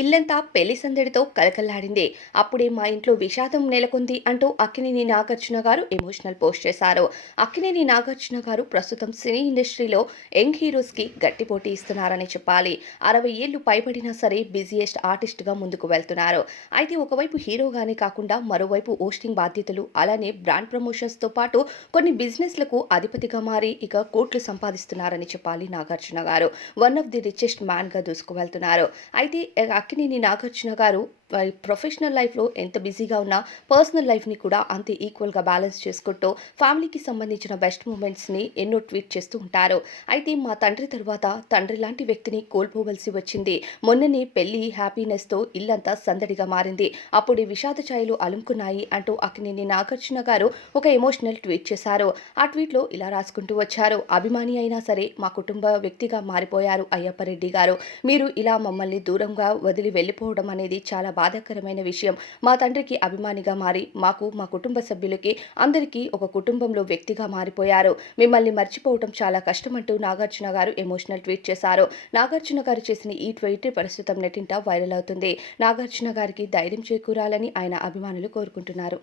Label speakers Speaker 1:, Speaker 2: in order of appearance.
Speaker 1: ఇల్లంతా పెళ్ళి సందడితో కలకల్లాడింది అప్పుడే మా ఇంట్లో విషాదం నెలకొంది అంటూ అక్కినేని నాగార్జున గారు ఎమోషనల్ పోస్ట్ చేశారు. అక్కినేని నాగార్జున గారు ప్రస్తుతం సినీ ఇండస్ట్రీలో యంగ్ హీరోస్కి గట్టి పోటీ ఇస్తున్నారని చెప్పాలి. అరవై ఏళ్ళు పైబడినా సరే బిజీయెస్ట్ ఆర్టిస్ట్గా ముందుకు వెళ్తున్నారు. అయితే ఒకవైపు హీరోగానే కాకుండా మరోవైపు హోస్టింగ్ బాధ్యతలు అలానే బ్రాండ్ ప్రమోషన్స్తో పాటు కొన్ని బిజినెస్లకు అధిపతిగా మారి ఇక కోట్లు సంపాదిస్తున్నారని చెప్పాలి Nagarjuna garu. One of the richest మ్యాన్గా అయితే అక్కినేని నాగార్జున గారు వారి ప్రొఫెషనల్ లైఫ్లో ఎంత బిజీగా ఉన్నా పర్సనల్ లైఫ్ని కూడా అంతే ఈక్వల్గా బ్యాలెన్స్ చేసుకుంటూ ఫ్యామిలీకి సంబంధించిన బెస్ట్ మూమెంట్స్ని ఎన్నో ట్వీట్ చేస్తూ ఉంటారు. అయితే మా తండ్రి తర్వాత తండ్రి లాంటి వ్యక్తిని కోల్పోవలసి వచ్చింది. మొన్ననే పెళ్ళి హ్యాపీనెస్తో ఇల్లంతా సందడిగా మారింది. అప్పుడు విషాద ఛాయలు అలుముకున్నాయి అంటూ అక్కినేని నాగార్జున గారు ఒక ఎమోషనల్ ట్వీట్ చేశారు. ఆ ట్వీట్లో ఇలా రాసుకుంటూ వచ్చారు. అభిమాని అయినా సరే మా కుటుంబ వ్యక్తిగా మారిపోయారు అయ్యప్పరెడ్డి గారు. మీరు ఇలా మమ్మల్ని దూరంగా వదిలి వెళ్ళిపోవడం అనేది చాలా బాధాకరమైన విషయం. మా తండ్రికి అభిమానిగా మారి మాకు మా కుటుంబ సభ్యులకి అందరికీ ఒక కుటుంబంలో వ్యక్తిగా మారిపోయారు. మిమ్మల్ని మర్చిపోవడం చాలా కష్టమంటూ నాగార్జున గారు ఎమోషనల్ ట్వీట్ చేశారు. నాగార్జున గారు చేసిన ఈ ట్వీట్ ప్రస్తుతం నెటింట వైరల్ అవుతుంది. నాగార్జున గారికి ధైర్యం చేకూరాలని ఆయన అభిమానులు కోరుకుంటున్నారు.